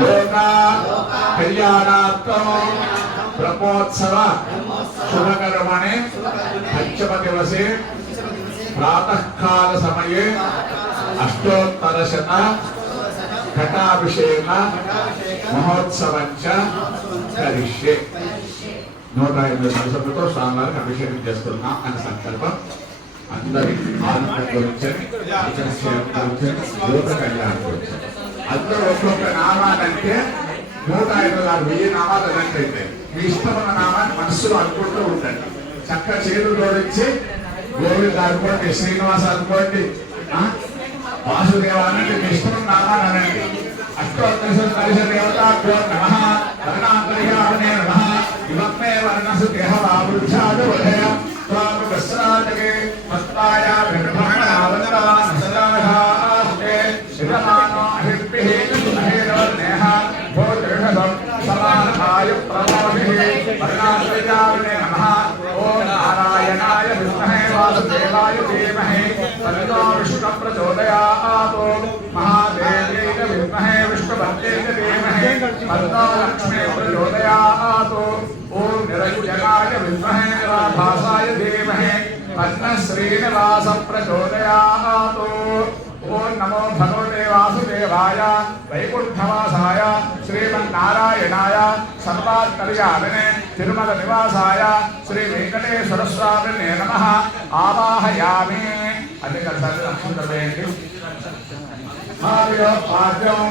लोका कल्याणार्थं ब्रह्मोत्सव शुभकर्मणे पंचमदिवसे प्रातःकाल समये अष्टोत्तरशत घटाभिषेक महोत्सवञ्च करिष्ये 108 సంవత్సరాలతో స్వామివారికి అభిషేకం చేస్తున్నా అని సంకల్పం అందరి ఆనందం గురించి లోక కళ్యాణం గురించి అందరూ ఒక్కొక్క నామాలంటే 156 నామాలు అన్నట్టయితే మీ ఇష్టమైన నామాన్ని మనస్సులో అనుకుంటూ ఉండండి చక్కగా చేతులు జోడించి గోవింద అనుకోండి శ్రీనివాస అనుకోండి వాసుదేవ అనండి మీ ఇష్టమైన నామాలు అనండి అష్టోత్తర దేవతాభ్యో నమః వర్ణాంతర్యావనే నమః ఇవమే వర్ణసు దేహవావృక్షాదోదయ త్వాము దస్రాజగే మస్తాయ విభ్రమణావంతాన్ సదాహాస్తే శిరమానో అహిర్భిః అహిరోర్నేహ భోజృషదం సమానాయ ప్రమోభిః వర్ణాంతర్యావనే నమః ఓం నారాయణాయ విద్మహే వాసుదేవాయ ధీమహి తన్నో విష్ణుః ప్రచోదయాత్ మహాదేవ్యై విద్మహే విష్ణుపత్న్యై ధీమహి తన్నో లక్ష్మీ ప్రచోదయాత్ ఓం నిరంజనాయ విద్మహే రాధాసాయ ధీమహి తన్నో శ్రీనివాస ప్రచోదయాత్ ఓం నమో భగవతే వాసుదేవాయ వైకుంఠవాసాయ శ్రీమన్నారాయణాయ సర్వాత్కర్యామినే తిరుమల నివాసాయ శ్రీ వెంకటేశ్వర స్వామినే నమః ఆవాహయామి అదే కదా లక్ష్మీదేవి పాద్యం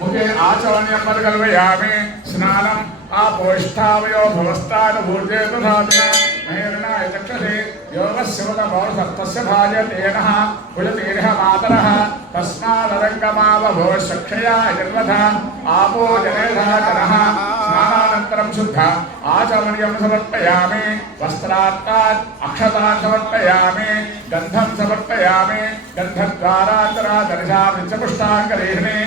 ముఖే ఆచరణీయం పరికల్పయామి స్నానం ఆపోష్టావయో భవస్థానభూర్జేతు ధాతున మహేరణాయ చక్షసి యోగస్యవతమౌసప్తస్య భాజతేనః కులతీర్హ మాతరః తస్మాదరంగమావభో చక్షయా యన్వథ ఆపో జనేధాచరః స్నానానంతరం శుద్ధ ఆచమనీయం సమర్పయామి వస్త్రాత్తాత్ అక్షతాన్ సమర్పయామి గంధం సమర్పయామి గంధద్వారాంతరాదర్శామి చ పుష్టాంగలేహ్నే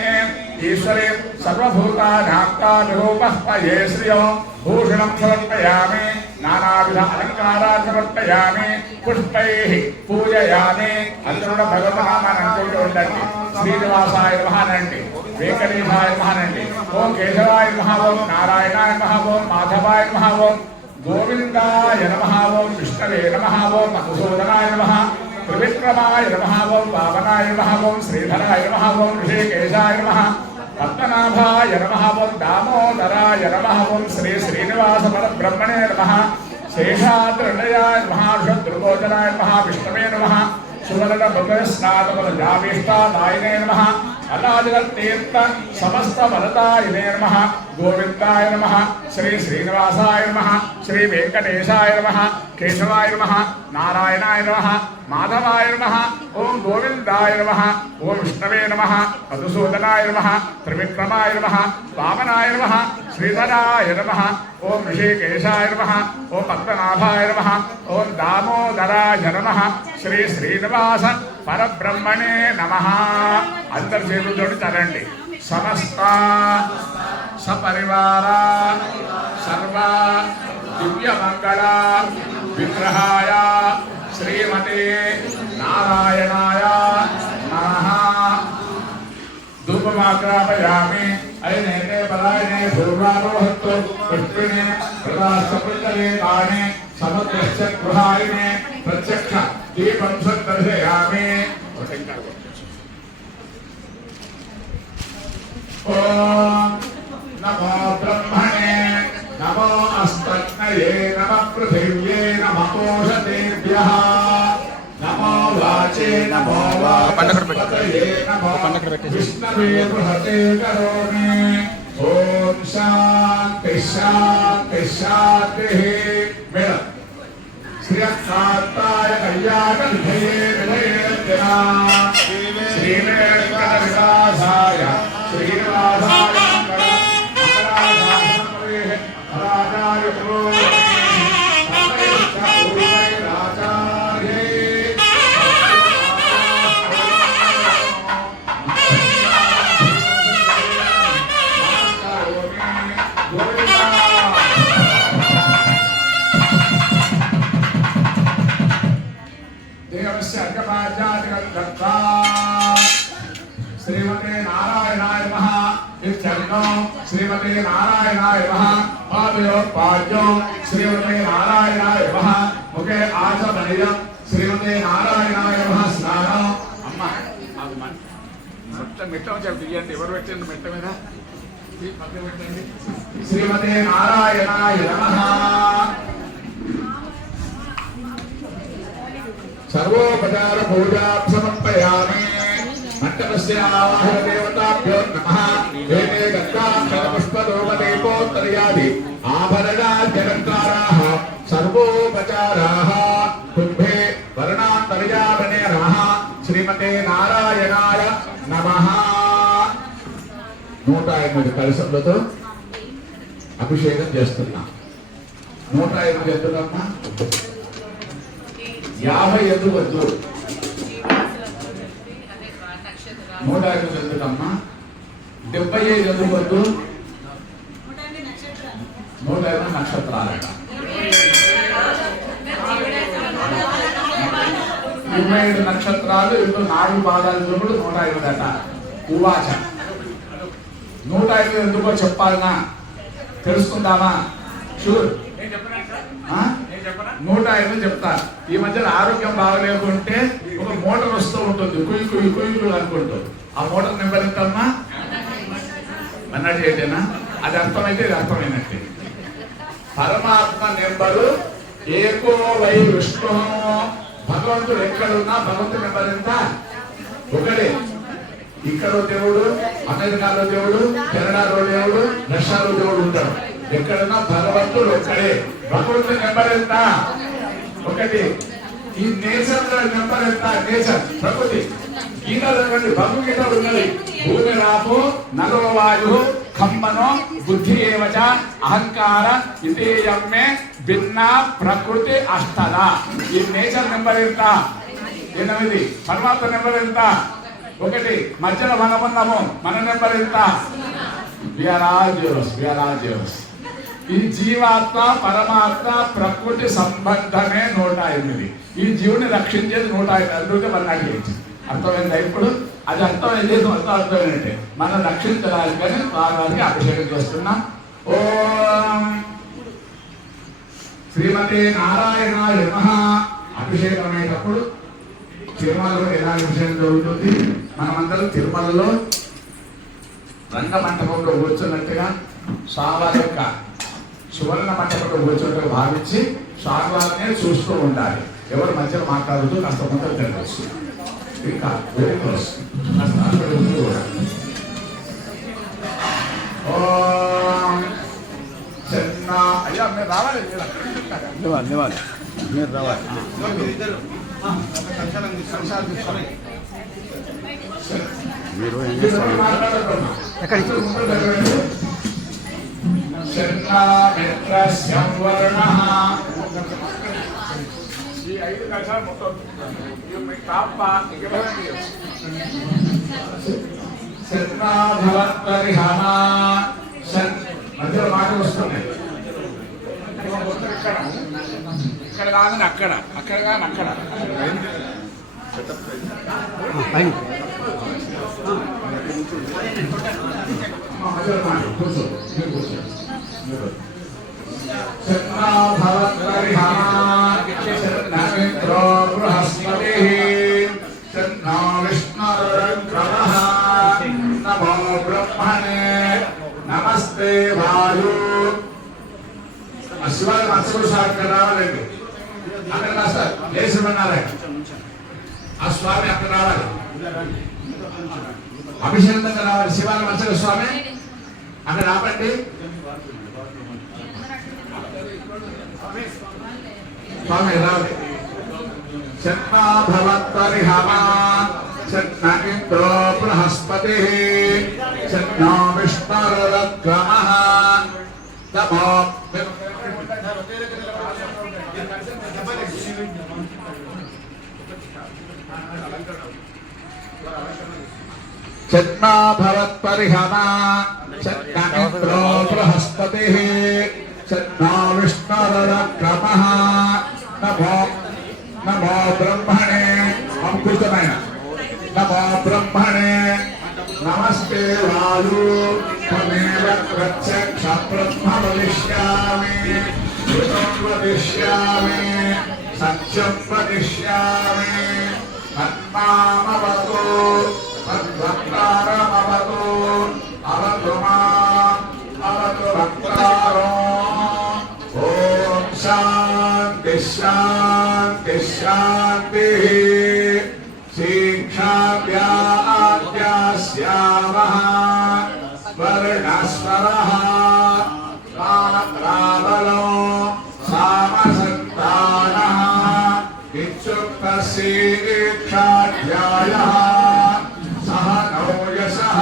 ఈశ్వరే సర్వభూతానాంతానురూపః పయే శ్రియో భూషణం సమర్పయామి నానావిధ అలంకారాన్ని సమర్పయామి పుష్పైః పూజయామి అందరూ భగవన్నామాన్ని అనుకుంటూ ఉండండి శ్రీనివాసాయ నమః అనండి వెంకటేశాయ నమః అనండి ఓం కేశవాయ నమః ఓం నారాయణాయ నమః ఓం మాధవాయ నమః ఓం గోవిందాయ నమః ఓం విష్ణవే నమః ఓం మధుసూదనాయ నమః త్రివిక్రమాయ నమః ఓం వామనాయ నమః ఓం శ్రీధరాయ నమః ఓం ఋషికేశాయ నమః పద్మనాభాయ నమః ఓం దామోదరాయ నమః ఓం శ్రీ శ్రీనివాస పరబ్రహ్మణే నమః శేషాద్రినయాయ నమః షద్రుగోచరాయ నమః విష్ణవే నమః సువర్ణ భగవస్నాథమలజాభీష్టాదాయినే నమః అనాదితీర్థ సమస్త వరదాయినే నమః గోవిందాయ నమః శ్రీ శ్రీనివాసాయ నమః శ్రీ వెంకటేశాయ నమః కేశవాయ నమః నారాయణాయ నమః మాధవాయ నమః ఓం గోవిందాయ నమః ఓం విష్ణవే నమః మధుసూదనాయ నమః త్రివిక్రమాయ నమః వామనాయ నమః శ్రీధరాయ నమః ఓం ఋషికేశాయ నమః ఓం పద్మనాభాయ నమః ఓం దామోదరాయ నమః శ్రీ శ్రీనివాస పరబ్రహ్మణే నమః అందరి చేతులతో చదండి సమస్త సపరివార సర్వ దివ్యమంగళ విగ్రహాయ శ్రీమతే నారాయణాయ నమః ధూపమాగ్రాపయామి అయినేతే పరాయణే పూర్వారోహత్తు పుష్పిణే ప్రదాస్తపుంజలే తానే సముద్రస్య గృహాయినే ప్రత్యక్ష దీపం సందర్శయామి ఓం నమో బ్రహ్మణే నమో అస్తగ్నయే నమః పృథివ్యే నమః ఓషధేభ్యః నమో వాచే నమో వాచస్పతయే నమో విష్ణవే బృహతే కరోమి ఓం శాంతి శాంతి శాంతి మేడం శ్రీకాంతాయ కళ్యాణ విధయే విధయేర్జనా శ్రీ వెంకట విలాసాయ శ్రీనివాసాయ రాజాయ దేవస్య అర్ఘపాద్యాదికం దత్తా శ్రీమతే నారాయణాయ నమః पाद्यो श्रीमते नारायणाय नमः पादयो पाद्यो श्रीमते नारायणाय नमः मुखे आचमनीयं श्रीमते नारायणाय नमः स्नानं अम्मा आगमन మెట్టం చెప్పండి ఎవరు పెట్టండి మెట్ట మీద श्रीमते नारायणाय नमः सर्वोपचार पूजा समर्पयामि मण्डपस्य आवाहन देवताभ्यो नमः वेदे गङ्गाक्षरपुष्पधूपदीपोत्तर्यादि आभरणाद्यलङ्काराः सर्वोपचाराः कुम्भे वर्णान्तर्यावने नमः श्रीमते नारायणाय नमः 108 కలశములతో అభిషేకం చేస్తున్నా 108 ఎందుకమ్మా 50 ఎందుకు వద్దు 105 ఎందుకమ్మా 75 ఎందుకు వద్దు 105 నక్షత్రాలట 27 నక్షత్రాలు ఇంకో 4 పాదాలు చూపుడు 105 అట ఉవాచ 105 ఎందుకో చెప్పాలనా తెలుసుకుందామా షూర్ 105 చెప్తా ఈ మధ్యన ఆరోగ్యం బాగలేకుంటే ఒక మోటార్ వస్తూ ఉంటుంది కుయ్ కుయ్ కుయ్ కుయ్ అనుకుంటూ ఆ మోటార్ నెంబర్ ఎంతమ్మా అన్నట్టు ఏంటేనా అది అర్థమైతే ఇది అర్థమైనట్టే పరమాత్మ నెంబరు ఏకో వై విష్ణు భగవంతుడు ఎక్కడున్నా భగవంతుడి నెంబర్ ఎంత ఒకడే ఇక్కడ దేవుడు అమెరికాలో దేవుడు కెనడాలో దేవుడు రష్యాలో దేవుడు ఉంటాడు ఎక్కడన్నా భగవంతుడు ఒక్కడే భగవంతుడి నెంబర్ ఎంత ఒకటి ఈ నేచర్ నెంబర్ ఎంత నేచర్ ప్రకృతి గీతలు భగవద్గీతలు ఉన్నది భూమి రాపు నరో వాయు ఖమ్మనో బుద్ధి ఏవచ అహంకార ఇంద్రియమ్మే భిన్న ప్రకృతి అష్టద ఈ నేచర్ నెంబర్ ఎంత 8 పరమాత్మ నెంబర్ ఎంత ఒకటి మధ్యలో మనమున్నాము మన నెంబర్ ఎంత ఈ జీవాత్మ పరమాత్మ ప్రకృతి సంబంధమే 108 ఈ జీవుని రక్షించేది 105 అందుకే 108 అర్థమైందా ఇప్పుడు అది అర్థమైంది అర్థమైనట్టే మనం రక్షించడానికి వారికి అభిషేకం చేస్తున్నాం ఓం శ్రీమతే నారాయణాయ నమః అభిషేకం అనేటప్పుడు తిరుమలలో ఎలా విషయం జరుగుతుంది మనమందరం తిరుమలలో రంగ మంటపంలో కూర్చున్నట్టుగా స్వామివారి యొక్క సువర్ణ మంటపంలో కూర్చున్నట్టుగా భావించి స్వామివారినే చూస్తూ ఉండాలి ఎవరు మధ్యలో మాట్లాడుతూ కాస్త ముందర తెలుసు ఇంకా వెరీ క్లోజ్ చిన్న అయ్యా మీరు రావాలి మీరు రావాలి మీరు ఏం చేస్తారు ఎక్కడికి ఈ 5 కషాయం మొత్తం మధ్యలో మాట వస్తున్నాయి ఇక్కడ కాదని అక్కడ అక్కడ కాని అక్కడ బృహస్పతి నమో బ్రహ్మణే నమస్తే వాయు శివాజీ మనసులు సార్ రావాలండి అక్కడ సార్ లేచిమన్నారాయణ ఆ స్వామి అక్కడ రావాలి అభిషేకంగా రావాలి శివాజీ మనసుల స్వామి అక్కడ రాబండి స్వామి రావాలి చన్నా భవత్పరిహమా చన్నగింద్రో బృహస్పతి చన్నా విష్ణురగ్రమః నమో చన్నా భవత్పరిహమా చన్నగింద్రో బృహస్పతి చన్నా విష్ణురగ్రమః నమో నమో బ్రహ్మణే అంకుశమైన నమో బ్రహ్మణే నమస్తే వాయు त्वमेव प्रत्यक्षब्रह्मवदिष्यामि श्रुतं वदिष्यामि सत्यं वदिष्यामि तन्मामवतु तद्वक्तारमवतु अवतु माम् अवतु वक्तारो ॐ शान्ति शान्ति शान्तिः शीक्षाभ्याद्यास्यामः वर्णस्वरः रावलो सामसन्तानः इत्युक्तशीक्षाध्यायः सह नौ यशः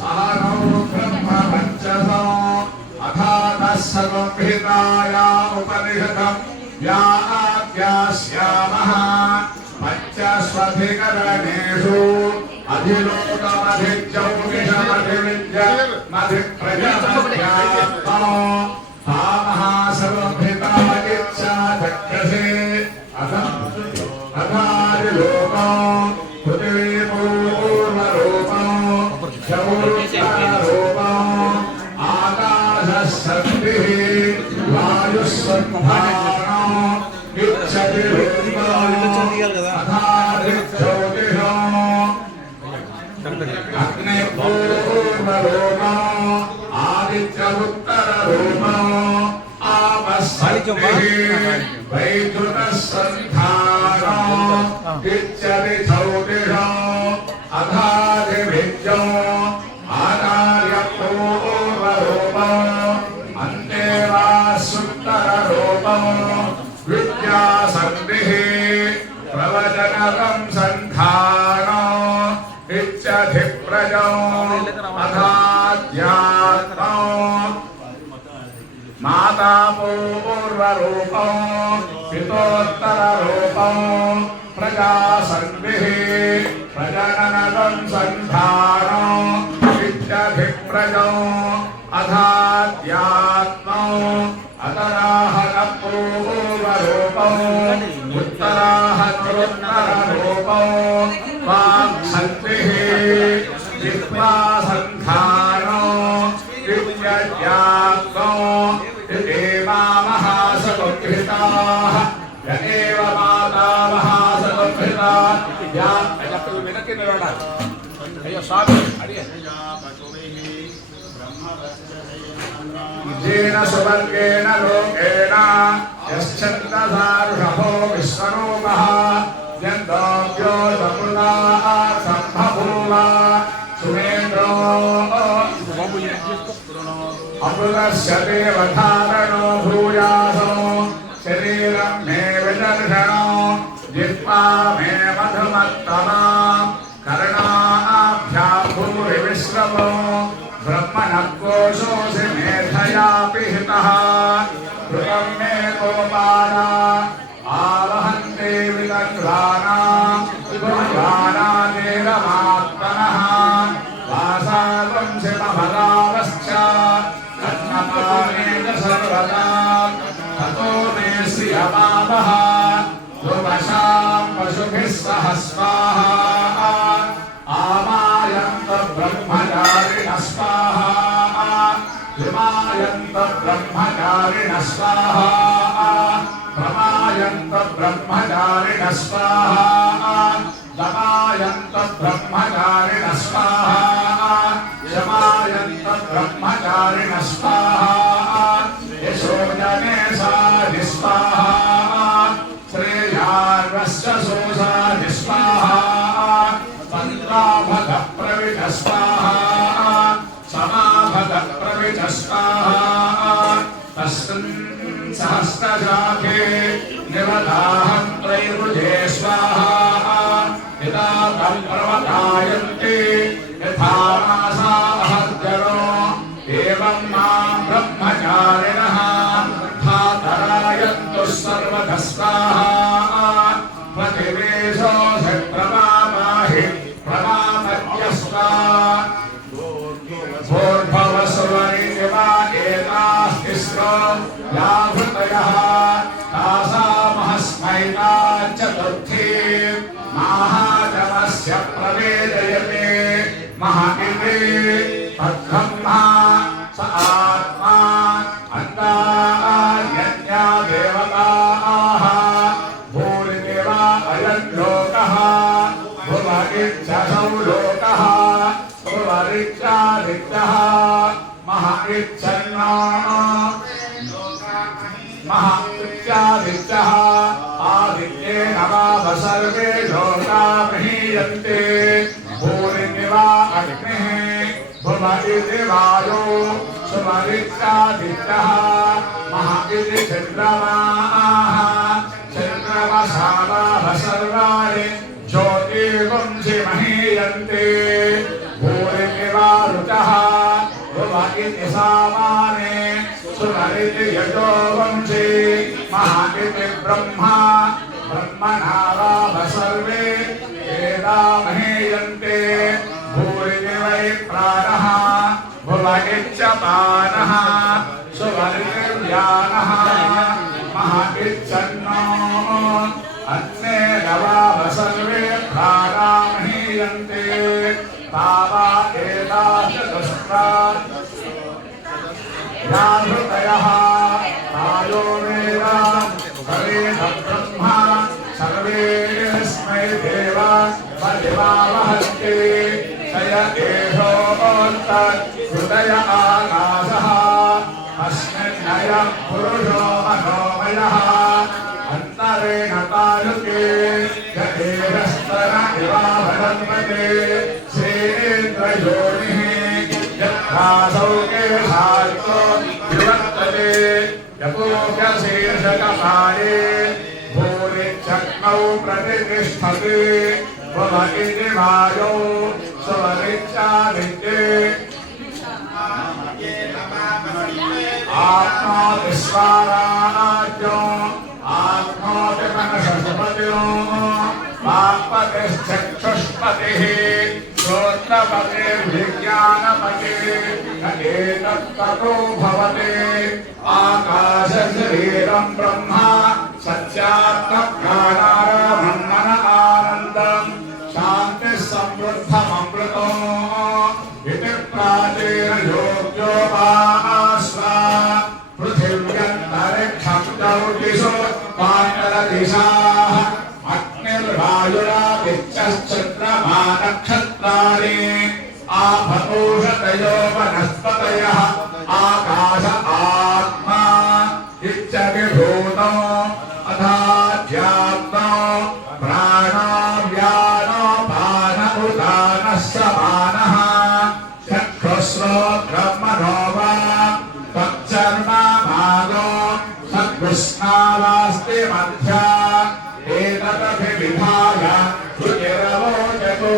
सह नौ ब्रह्मवच्चसो अथातः संहितायामुपनिषदम् व्याख्यास्यामः पञ्चस्वधिकरणेषु अधिलोकमधिज्यौतिषमधिविद्यमधिप्रजमध्यात्मो तामहासंहिता इच्छा चक्षसे अथादिलोको पृथिवीपूर्वरूपो चौरुत्तररूपो आकाशशक्तिः वायुस्सन्धानो इच्छति रूपो अथादिज्योतिषो अग्निपूर्वरूपो आदित्य उत्तररूपो आपस्सक्तिः वैद्युतसन्धानो इच्छति ज्योतिषो अथादिविद्यो आचार्यपूर्वरूपो अन्तेवासुत्तररूपो विद्यासन्धिः प्रवचनकं सन्धानो इच्छधिप्रजो अथाध्यात्मो मातापूर्वरूपो पितोत्तररूपो प्रजासन्धिः प्रजननकं सन्धानो इच्छधिप्रजो अथाध्यात्मो अतराहतपूर्वरूपो उत्तराहतोत्तररूपो वाक्शक्तिः विद्वासन्धानो दिव्यज्ञात्मो महासमुद्धिताः य एव माता महासमुद्धिता येन सुवर्गेण लोकेन यश्चन्द्रसारुषभो विश्वरूपः यन्दोऽप्यो सकृता सम्भूव सुमेन्द्रो अमृतस्य देवधारणो भूयासो शरीरं मे विदर्शनो जिह्वा मे मधुमत्तमा कर्णाभ्यां भूरिविश्रवो ब्रह्मणकोशोऽसि मेधया पिहितः कृतं मे गोपाला आवहन्ते विदग्राणादेरमात्मनः वासागं शिवभगावश्च कन्नकामेन सर्वदा ततो मे श्रियमावः दुवशां पशुभिः सह स्वाहा आमायन्त ब्रह्मचारिणः स्वाहा विमायन्त ब्रह्मचारिणः स्वाहा प्रमायन्त ब्रह्मचारिणः स्वाहा दमायन्त ब्रह्मचारिणः स्वाहा शमायन्त ब्रह्मचारिणः स्वाहा यशोजने सा निस्वाहा श्रेयार्वस्य सोसा निस्वाहा पन्त्राभग प्रविट स्वाहा समाभग प्रविट स्वाहा तस्मिन् सहस्रशाखे निवदाहं त्रैरुजे स्वाहा यदा तं प्रवतायन्ते यथा मासा अहर्जनो एवं मां ब्रह्मचारिणः धातरायन्तु सर्वतः स्वाहा प्रतिवेशो प्रमाहि प्रमामज्ञ स्वाहा भूर्भुवस्वरिवा एतास्तिस्रो याभृतयः तासामहस्मैता चतुर्थी महाजवस्य प्रवेदयते महतिवे तद्ब्रह्मा स आत्मा अन्तान्यन्या देवताः भूरिदेवा अयं लोकः भुवनिच्छसौ लोकः भुवनिच्छादित्यः महिच्छन्नो महिच्छादित्यः आदित्येन वाव सर्वे लोका महीयन्ते भूरिदेवा अग्निः भुवनिदेवायो सुमरिच्छादित्यः महिति चन्द्रमाः चन्द्रमसावाः सर्वाणि ज्योतिर्वंशि महीयन्ते भूरिदेवा ऋतः भुवनिति सामाने सुमरिति यजो वंशि महिति ब्रह्मा ब्रह्मणा वाव सर्वे वेदा महीयन्ते भूरिदेवै प्राणः भुवनिच्च पानः सुमरितिर्व्यानः महिच्छन्नो अन्ने नवाव सर्वे प्राणा महीयन्ते तावा एतादृशस्त्रा याहृतयः तायो वेदा सवेद ब्रह्मा सर्वेऽस्मै देव परिवावहन्ते तय एषोऽन्तर्हृदय आकाशः अस्मिन्नयं पुरुषो मनोमयः अन्तरेण तालुके यथेरस्तर इवाभरन्वते श्रीन्द्रयोनिः यत्रासौ केशार्को विवर्तते यपोऽशीर्षकपाले भूरिचक्नौ प्रतिष्ठते भवति वायो सुवरिच्छादित्ये आत्मा विश्वाराज्यो आत्मोतिमनसपतिरो वाक्पतिश्चक्षुष्पतिः श्रोत्रपतिर्विज्ञानपतिः एतत्ततो भवति आकाशशरीरं ब्रह्मा सत्यात्मज्ञानारामं मन आनन्दं शान्तिः समृद्धममृतो इति प्राचीन योग्यो वास्वा पृथिव्यन्तरिक्षं ज्योतिषो पाण्डरदिशाः अग्निर्वायुरादित्यश्चन्द्रमा नक्षत्राणि आपतोषतयो वनस्पतयः आकाश आत्मा इत्यभिभूतो अथाध्यात्मो प्राणो व्यानो पान उदानः समानः चक्षुश्रोत्रमनो वा त्वच्चर्मा मागो सद्विष्णावास्ति मध्या एतदभिविधाय रुचिरवोचतो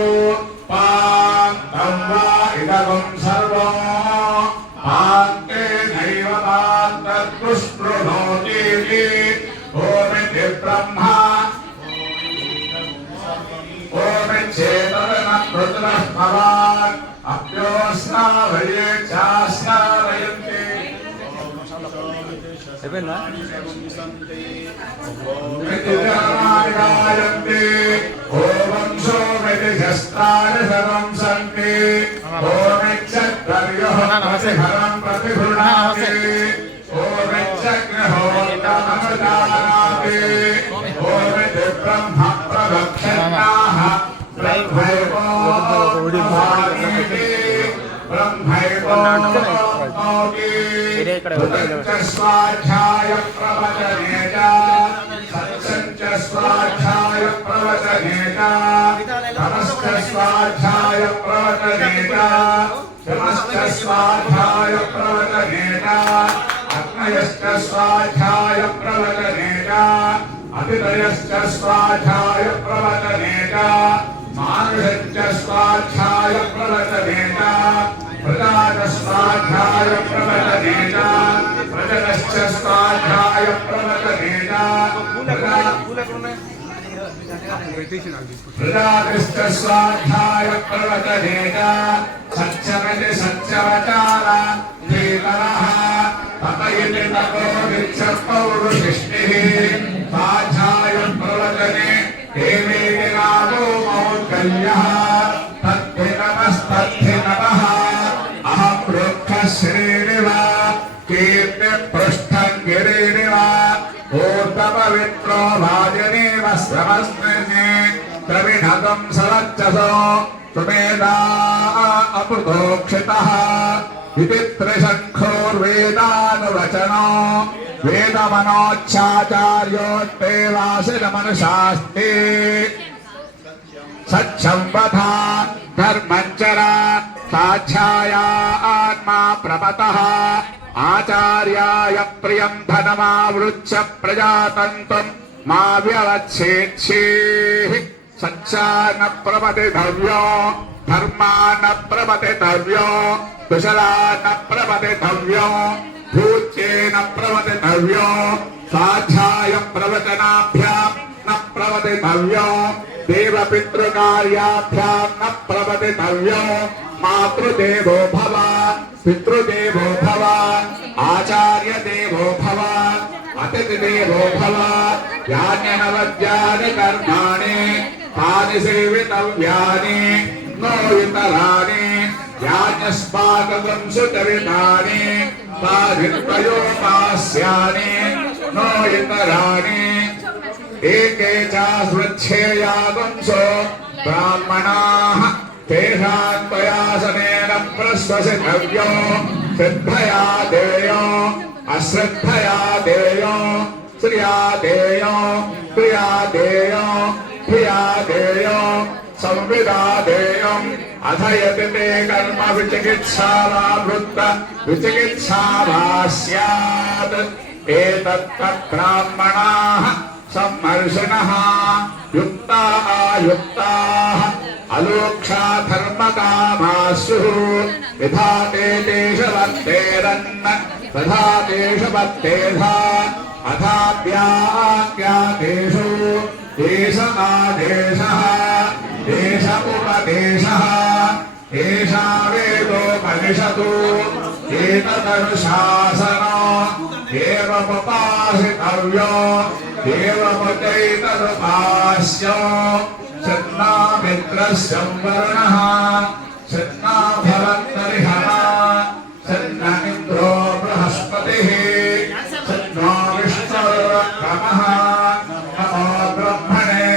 पान्तं वा इदगुं सर्वं पान्ते नैव पान्तत्पुष्पृणोतीति ओमिति ब्रह्मा ओमिच्छेतदनकृतः भवान् अप्योस्नावये चास्नावयन्ते गायन्ते ओवंशो विधिशस्त्राणि सर्वं सन्ति ओमिच्छद्वर्योः हरं प्रतिगृह्णाति ओमिच्छग्निहोत्रमनुजानाति ओमिति ब्रह्म प्रवक्षन्नाः ब्रह्मैवोऽभामीति ब्रह्मैवोऽप्नोति स्वाध्याय प्रवचने च सत्सञ्च स्वाध्याय प्रवचने च तमश्च स्वाध्याय प्रवचने च शमश्च स्वाध्याय प्रवचने च अग्नयश्च स्वाध्याय प्रवचने च अतिदयश्च स्वाध्याय प्रवचने च मानुषश्च स्वाध्याय प्रवचने च प्रजाः स्वाध्याय प्रवचने च प्रजनश्च स्वाध्याय प्रवचने च प्रजातिश्च स्वाध्याय प्रवचने च सत्यमिति सत्यवचार धीतरः तत इति ततो विच्छपौरुषिष्टिः स्वाध्याय प्रवचने देवेति नामो मौद्गल्यः तद्धि नमः अहं रुक्खः श्रीरे पुत्रो भाजनेव स्वमस्मिन् द्रविणकं सवच्चसो सुमेधा अमृतोक्षितः इति त्रिशङ्खोर्वेदानुवचनो वेदमनोच्छाचार्योत्तेवासिनमनुशास्ति सच्छंवधा धर्मञ्चरा साध्याया आत्मा प्रपतः आचार्याय प्रियं धनमावृच्य प्रजातन्त्रं मा व्यवच्छेच्छेः सच्चा न प्रपतितव्यो धर्मा न प्रपतितव्यो कुशला न प्रपतितव्यो भूत्येन प्रपतितव्यो स्वाध्याय प्रवचनाभ्यां न प्रपतितव्यो देवपितृकार्याभ्यां न प्रपतितव्यो मातृदेवो भव पितृदेवो भव आचार्यदेवो भव अतिथिदेवो भव यान्यनवद्यानि कर्माणि तानि सेवितव्यानि नो इतराणि यान्यस्माकं सुचरितानि तानि त्रयोपास्यानि नो इतराणि एके च स्मृच्छेयागुंसो ब्राह्मणाः तेषां त्वयासनेन प्रश्वसितव्यो श्रद्धया देयो अश्रद्धया देयो श्रिया देयो प्रिया देयो धिया देयो संविदा देयम् अथ यदि ते कर्म विचिकित्सा वा वृत्त विचिकित्सा वा स्यात् एतत्तद्ब्राह्मणाः सम्मर्षिणः युक्ता आयुक्ताः अलोक्षा धर्मकामास्युः यथा ते देशवर्तेरन् तथा देशवर्तेधा अथाप्याख्यातेषु देशमादेशः देश उपदेशः एषा वेदोपनिषदो एतदनुशासनो एवमुपासितव्यो एवमुचैतदुपास्यो सन्ना मित्रस्य वर्णः सन्ना भवन्तरिहः सन्न इन्द्रो बृहस्पतिः सन्नो विष्णुर्क्रमः नमो ब्रह्मणे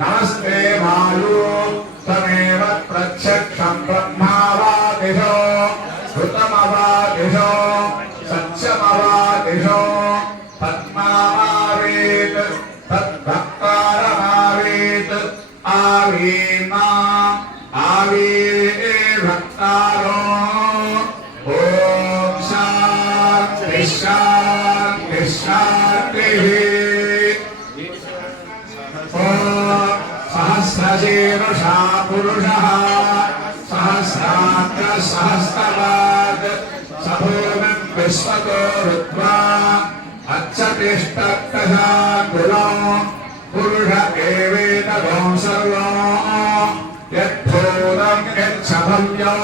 नमस्ते वायु तमेव प्रत्यक्षं ब्रह्मावादिशो श्रुतमवादिशो सत्यमवादिशो पद्मावेत् तद्भक्तारमावेत् आवीमा आवी भक्तारो ॐ शान्ति शान्ति शान्तिः ॐ सहस्रशीर्षा पुरुषः सहस्राब्दः सहस्रपाद स भूमिं विश्वतो रुत्वा अच्छतिष्ठत्तशाकुलो पुरुष एवेदगो सर्वो यद्भूतं यच्छभव्यो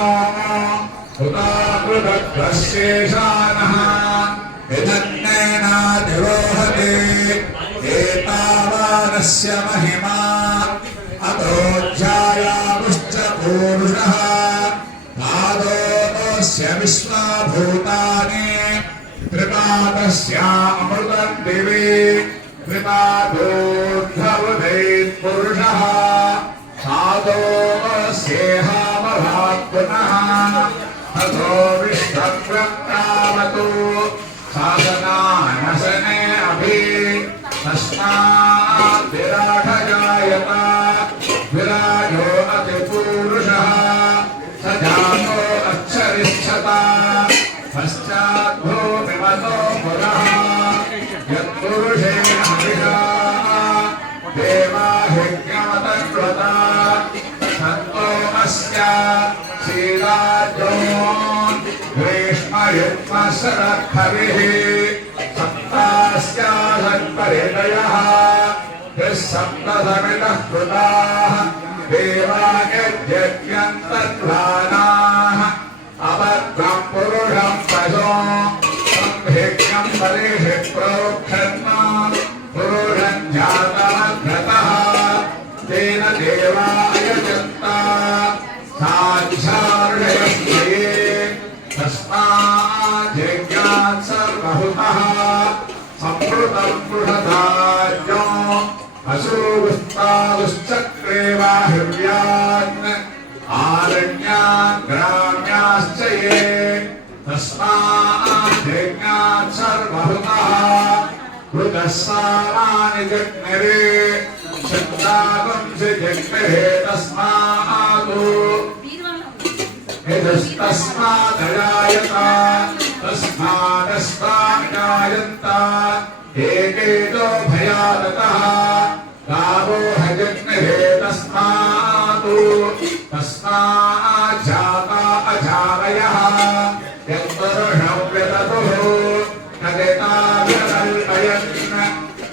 हुताकृतत्वशेषानः यजन्नेनाधिरोहते एतावानस्य महिमा अतोऽध्यायामुश्च पूरुषः पादोऽस्य विश्वभूतानि त्रिपादस्यामृतं दिवि त्रिपादोऽध्ववदेत् पुरुषः सादोऽस्येहामभात् पुनः अथो विश्वव्यक्तावतु साधनानशने अभि तस्मात् विराटजायत विराजो अतिपूरुषः स जातो अच्छरिष्यता पश्चाद्भूमिमतो पुरः यत्पुरुषेण हविषा देवाहिज्ञमतकृता सत्तो अस्य शीलाजो ग्रीष्मयुग्मशरद्भविः सप्तास्यासत्परिदयः सप्तसमितः कृताः देवायज्ञन्तद्वानाः अभद्रं पुरुषं पशो संहिज्ञं बलिषि प्रोक्षन् पुरुषं जातमग्रतः तेन देवायजन्ता साध्यार्षयस्ये तस्माज्ज्ञात् सर्वहुतः असूगुस्तागुश्चक्रे वाहिव्यान् आरण्यान् ग्राम्याश्च ये तस्मात् सर्वभूतः हृदः सामानि जग्निरे शब्दागंसि जग्निरे तस्मात् यदस्तस्मादजायता तस्मादस्ताजायन्त एकेतो भयादतः गावो हजग्निरे तस्माज्जाता अजावयः यत्परुषं व्यदतुः तदेता विकल्पयन्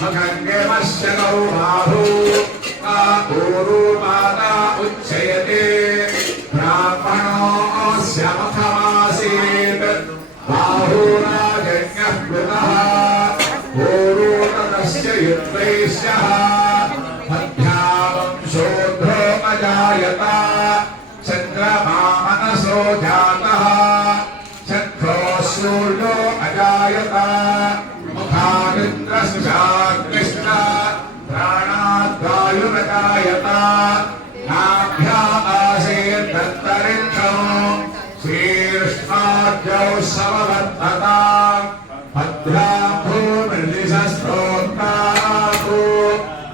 मखङ्गमस्य गौबाहु पूर्वपादा उच्चयते ब्राह्मणोऽस्य मुखमासीत् बाहुराजन्यः कृतः पूर्वतस्य युद्धैस्यः मध्यावंशोद्धो अजायत चन्द्रमा मनसो जातः चक्रो सूर्यो अजायत मुखादिन्द्रश्चाग्निश्च प्राणाद्वायुरजायत नाभ्या आसीर्दत्तरिक्षो शीर्ष्णाद्यौ समवर्धता भद्रां भूमिर्दिशस्तोत्तातु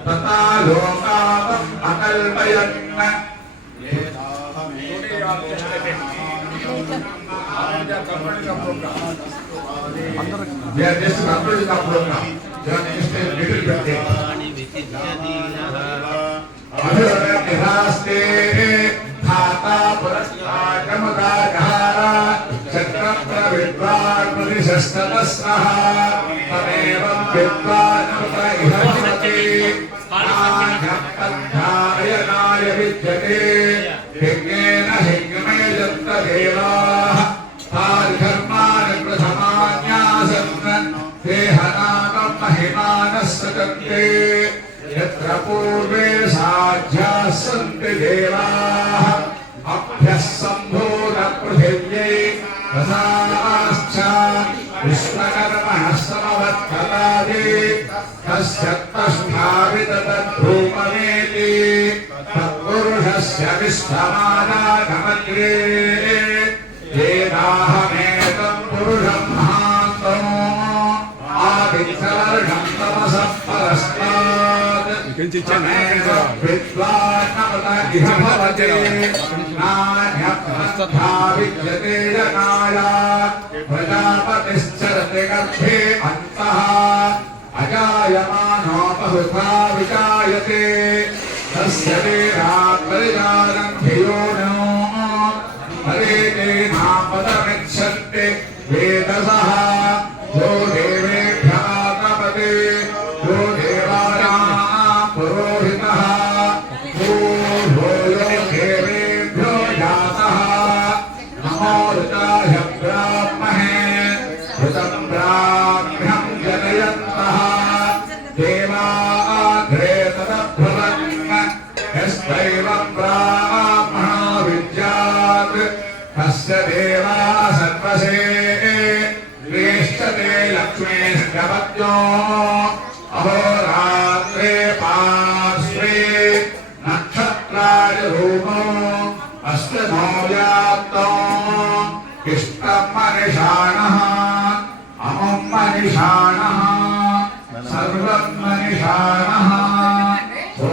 तथा लोकावम् अकल्पयन् We are just concluding our program. Just a little bit there. अभिरतिहास्ते धाता पुरस्ताजमुदाजहारा चक्रत्र विद्वान् मुनिशस्ततस्रः तमेवं विद्वान् इह भवति नान्यत्तध्यायनाय विद्यते यज्ञेन यज्ञमेजन्त देवाः तार्घर्माणि प्रथमान्यासन् देहनाकं महिमानः सचन्ते यत्र पूर्वे साध्याः सन्ति देवाः अभ्यः सम्भूतपृथिव्यै तथाश्च विश्वकर्मणः समवर्ततादि तस्य तष्ठाविततद्धूपमेति तत्पुरुषस्य विश्वमादानमग्रे वेदाहमेतं पुरुषं महान्तम् आदित्यवर्णं तमसः परस्तात् विद्वान्नवत इह भवति नान्यथा विद्यते जनाय प्रजापतिश्चरति गर्भे अन्तः अजायमानो बहुधा विजायते तस्य वीरात्परिजानन्धियोनो हरेते नापदमिच्छन्ति वेदसः यो देवेभ्यः तपते यो देवानां पुरोहितः पूर्वो यो देवेभ्यो जातः नमो ऋताय ब्राह्मणे ऋतं ब्राह्म्यं जनयन्तः देवाग्रे तदभ्रुवन् यस्त्वैवं ब्राह्मणो विद्यात् तस्य देवा सर्वसे श्रेष्ठते लक्ष्मीष्टपत्यो अहोरात्रे पार्श्वे नक्षत्रादिरूपो अष्टमो व्याप्तो इष्टं मनिषाणः अमुं मनिषाणः सर्वं मनिषाणः ॐ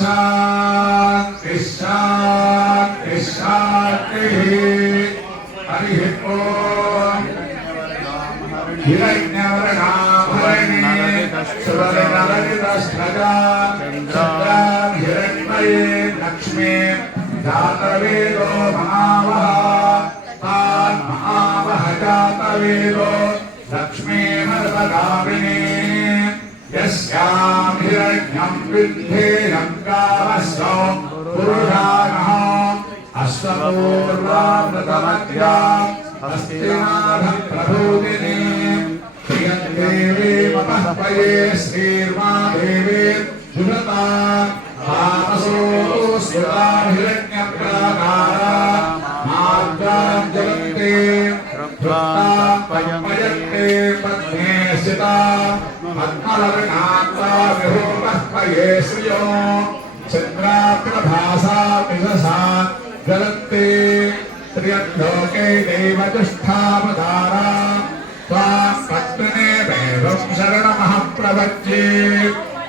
शान्ति शान्ति शान्तिः हरिः ॐ हिरण्यवर्णाभरणे सुवर्णरजितस्रजा चन्द्रां हिरण्मये लक्ष्मीं जातवेदो महावः तान् महावः जातवेदो लक्ष्मीमर्वगामिनी यस्यां हिरण्यं विद्धेयं गावस्सो पुरुषाणः अश्वपूर्वामृतमद्याम् हस्तिनाथं प्रभूतिनी श्रियं देवी मतः पये श्रीर्मा देवी सुभता तामसो स्थिता हिरण्यप्राकारा मार्गां जगन्ते पयन्ते पद्मे स्थिता पद्मवर्णात्वा विभूमस्मये श्रियो चन्द्राप्रभासा विशसा ज्वलन्ते त्र्यम्लोके देवजुष्ठावतारा त्वां पत्नीमेवं शरणमहं प्रपद्ये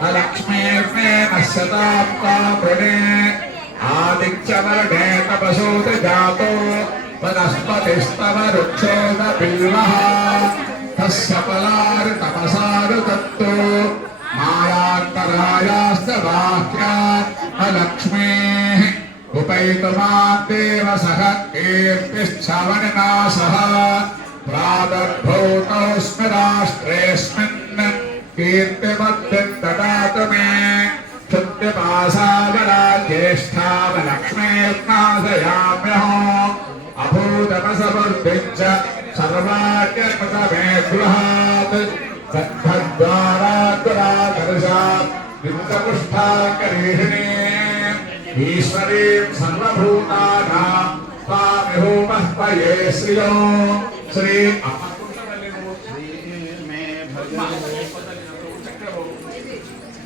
अलक्ष्मीर्मे नश्यतां त्वां वृणे आदित्यवर्णे तपसोत जातो वनस्पतिस्तव वृक्षोत बिल्वः तस्य फलार्तपसारुतत्तो मायान्तरायाश्च बाह्यात् अलक्ष्मीः उपैतुमाद्देव सह कीर्तिश्चवनिनाशः प्रादुर्भूतोऽस्मि राष्ट्रेऽस्मिन् कीर्तिमद्भिः ददातु मे क्षुद्रपाशावराज्येष्ठावलक्ष्मीर्नाशयाम्यहो अभूतमसमृद्धिञ्च सर्वाण्यकृतमे गृहात् सद्भद्वाराद्वराकर्षात् वित्तपुष्ठाकरीहिणी ईश्वरीं सर्वभूतानां त्वामिहोमस्मये श्रियो श्री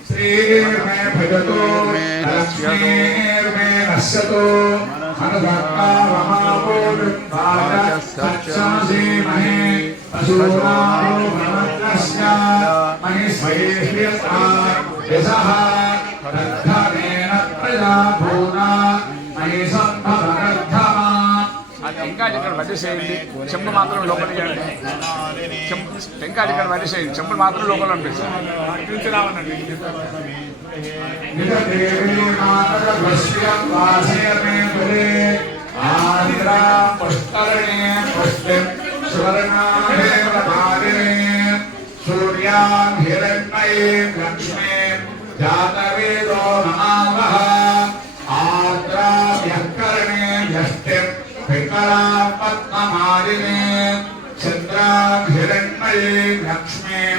श्रीर्मे भजतो लक्ष्मीर्मे नश्यतो मनसक्कामहापूर्वाय सत्समसीमहे अशूराो भवन्नस्य महिष्मयेष्यता यशः तद्धनेन प्रजा भूना मयि सम्भवगद्धमा టెంకాయ ఇక్కడ వదిలేసేయండి చెంబు మాత్రం లోపల చేయండి టెంకాయ ఇక్కడ వదిలేసేయండి చెంబులు మాత్రం లోపల పంపిస్తాను రావనండి सूर्यां हिरण्मयीं लक्ष्मीं जातवेदो नमामः आद्राभ्यकरणीं यष्टिं पितरां पद्ममालिनीं चन्द्रां हिरण्मयीं लक्ष्मीं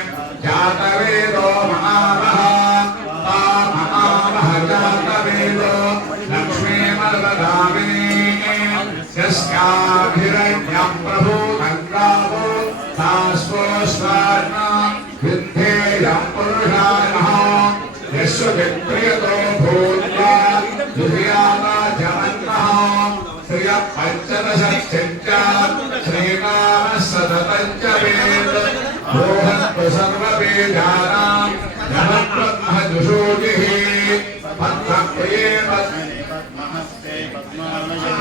जातवेदो नमामः तामहामः जातवेदो लक्ष्मीमल्लदामिनीं यस्याभिरण्यं प्रभुतङ्गावो तास्वस्वार्णा विद्धेयं पुरुषाणः यस्वविप्रियतो भूत्वा दुर्यावाजमन्नः श्रियः पञ्चदशश्चित्या श्रीकामः सततं च वेद मोहन्तु सर्ववेदानां नमः ब्रह्मजुषोजिः पद्मप्रिये पद्महस्ते पद्मालये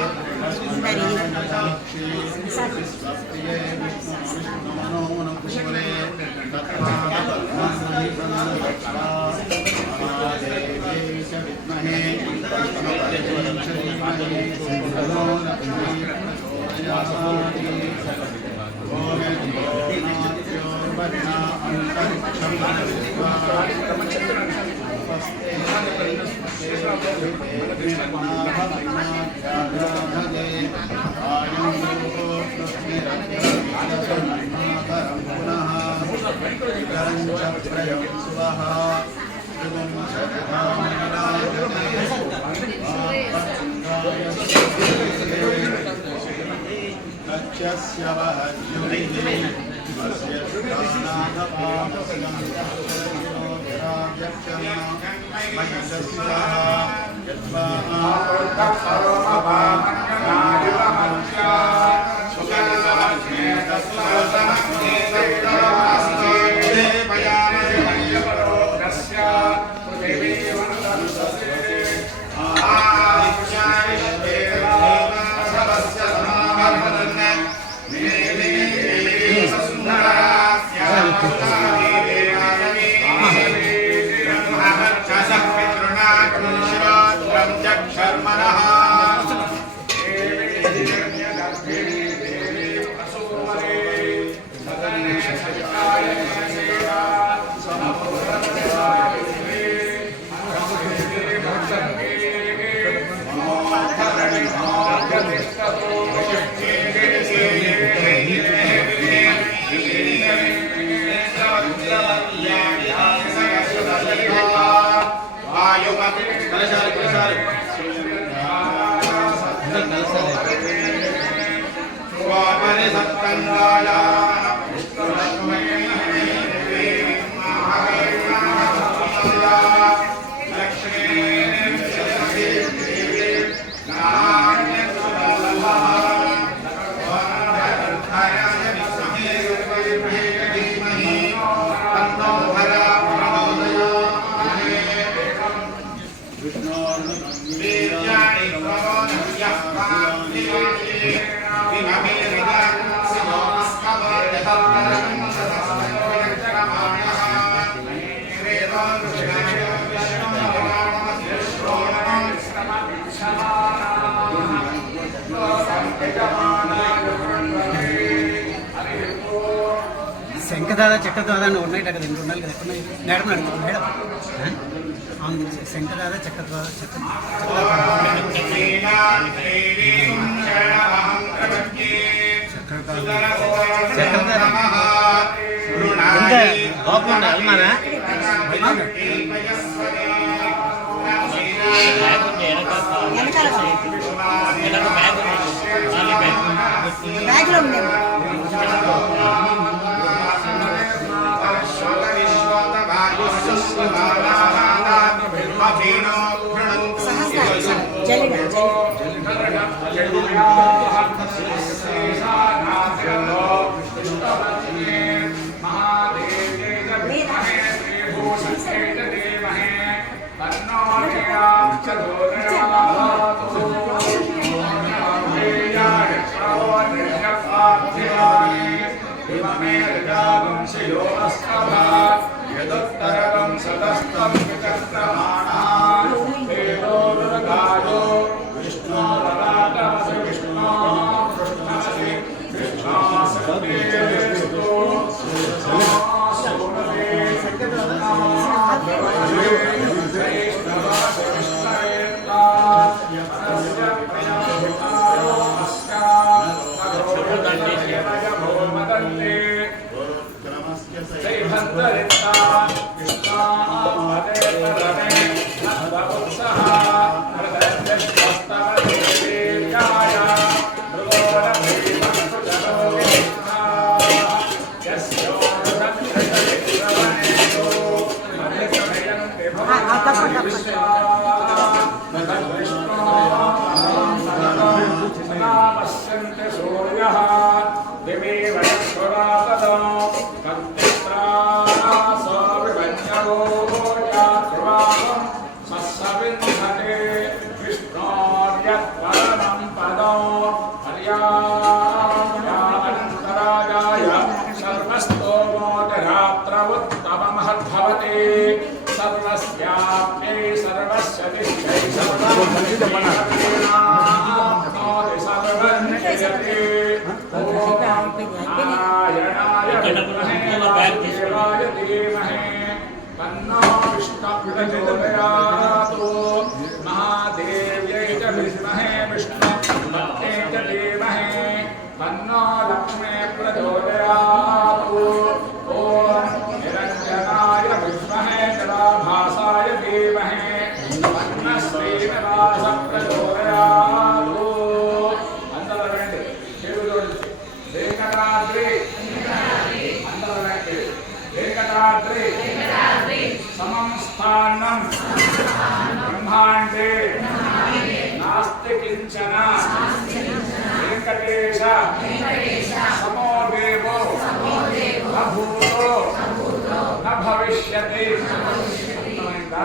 చెక్కదాదా అని ఉన్నాయి కదా 2 ఉండాలి కదా ఎక్కడ మేడం అడుగుతాం మేడం అవును శంకదాదా చెక్కదాదా ఎంత బాగుంది అల్మారా బ్యాగ్లో ఉంది యదత్తరకం సదస్తం విచక్రమాణా వేదో దుర్గాయో విష్ణు లలాటమసి విష్ణు కృష్ణమసి కృష్ణాసక్తిస్తు महादेव्यै च विद्महे विष्णुपत्न्यै च धीमहि तन्नो लक्ष्मी प्रचोदयात्। ॐ निरञ्जनाय विद्महे जलाभासाय धीमहि तन्नः श्रीनिवास प्रचोदयात्। అందరూ రండి, చేతులు జోడించి వెంకటాద్రి అందరూ రండి, వెంకటాద్రి సమం స్థానం బ్రహ్మాండే నాస్తి కించన వెంకటేశ సమో దేవో న భూతో న భవిష్యతి। అర్థమైందా?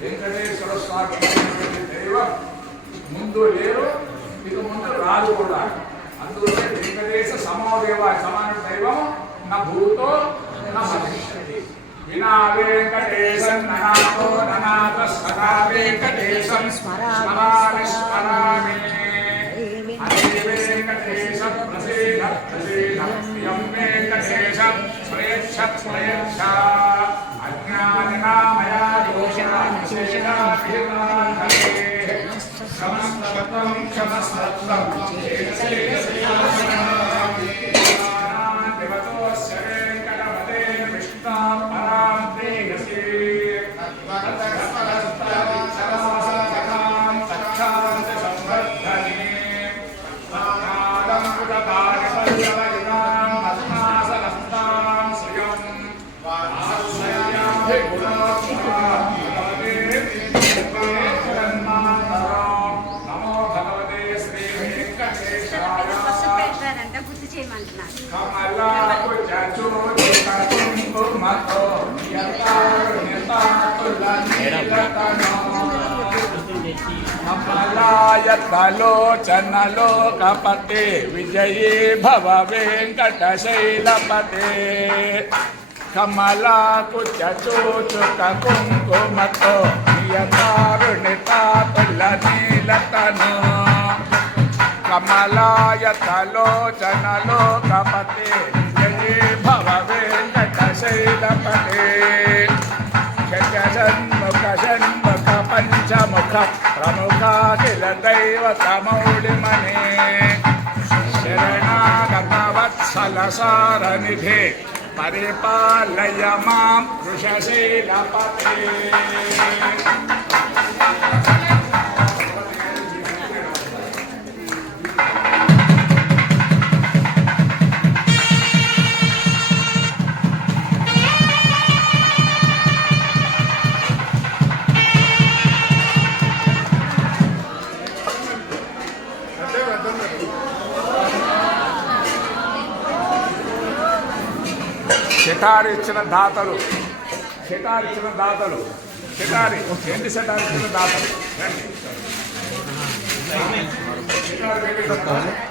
వెంకటేశ్వర స్వామి దైవం ముందు లేరు, ఇక ముందు రాదు కూడా. అందువల్ల వెంకటేశ సమోదేవ సమాన దైవం న భూతో న భవిష్యతి। వినా వెంకటేశం ననాథో ననాథ సదా వెంకటేశం స్మరామి స్మరామి। హరే వెంకటేశ ప్రసీద ప్రసీద ప్రియం వెంకటేశ స్మరేచ్ఛ స్మరేచ్ఛ। అజ్ఞాననామయా దోషాశేషాభిమానహరే క్షమస్వత్వం క్షమస్వత్వం దేవతోస్య వెంకటపతే విష్ణు పరాం ప్రేయసీ తత్సహస్రవిచ్చరాసరసకాం తక్షాంత సంవర్ధనే సత్కాలం పురపారిపల్లవయుగాం పద్మాసనస్తాం శ్రియం ఆశ్రయాభిగుణోత్సవాం నమో భగవతే శ్రీ వెంకటేశాయ। కమలాకు చచోదిత కుంకుమతో కమలాయతలోచనలోకపతే విజయీ భవ వెంకటశైలపతే। కమలాకు చచోచుక కుంకుమతో నియతారుణితాతుల నీలతను। కమలాయతలోచనలోకపతే విజయీ భవ ప్రముఖాఖిల దైవతమౌళిమణి శరణాగతవత్సల సారనిధి పరిపాలయ మాం వృషశైలపతే. షటారు ఇచ్చిన దాతలు, షటారు ఇచ్చిన దాతలు, షటారి ఏంటి షటారు ఇచ్చిన దాతలు రండి.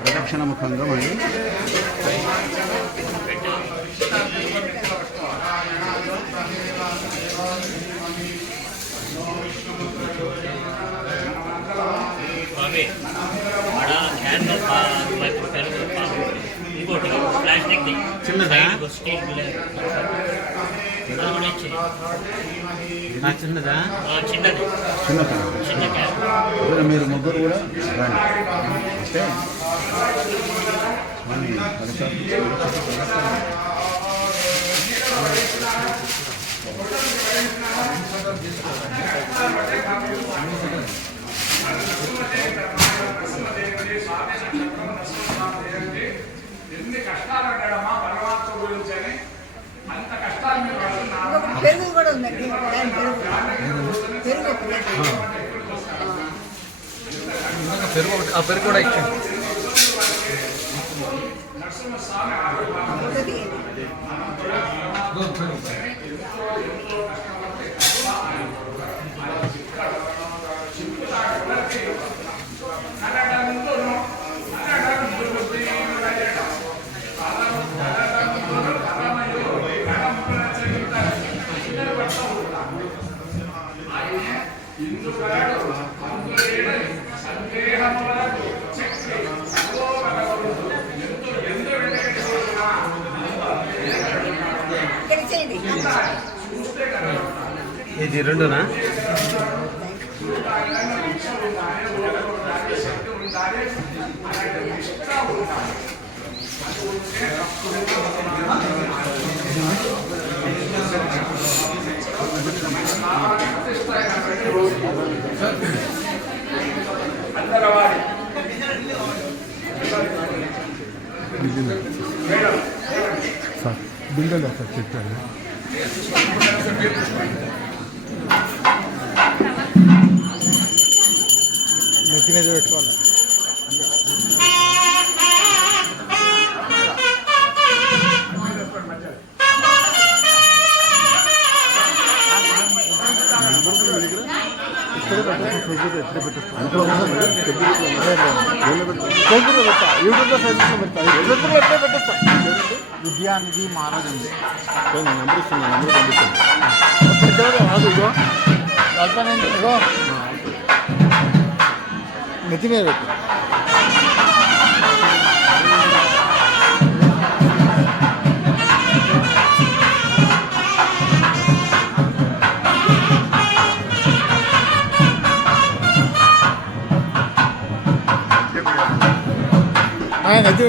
ప్రదక్షిణముఖంగా మళ్ళీ ఇంకోటి ప్లాస్టిక్ చిన్నదా? చిన్నదా? చిన్నది చిన్నతనం చిన్న క్యాన్. అదే మీరు ముగ్గురు కూడా రండి. అంటే స్వామి ఎన్ని కష్టాలు అంటాడమ్మా పరమాత్మ గురించి అని, అంత కష్టాలు మీరు పడుతున్నారు. ఇంకొకటి పెరుగు కూడా ఉందండి దాని పెరుగు పెరుగు ఒక ప్లేట్. పెరుగు కూడా ఇచ్చాను. ఒకటి ఇక్కడ ఇచ్చేయండి. ఇది రెండునా? బిల్డర్ సార్ చెప్పాను. నెత్తి మీద పెట్టుకోవాలి. విద్యానిధి మహారాజ్ ఉంది. నెంబర్ ఇస్తుంది, నెంబర్ పంపిస్తాను. నెత్తి మీద పెట్టు. నెత్తి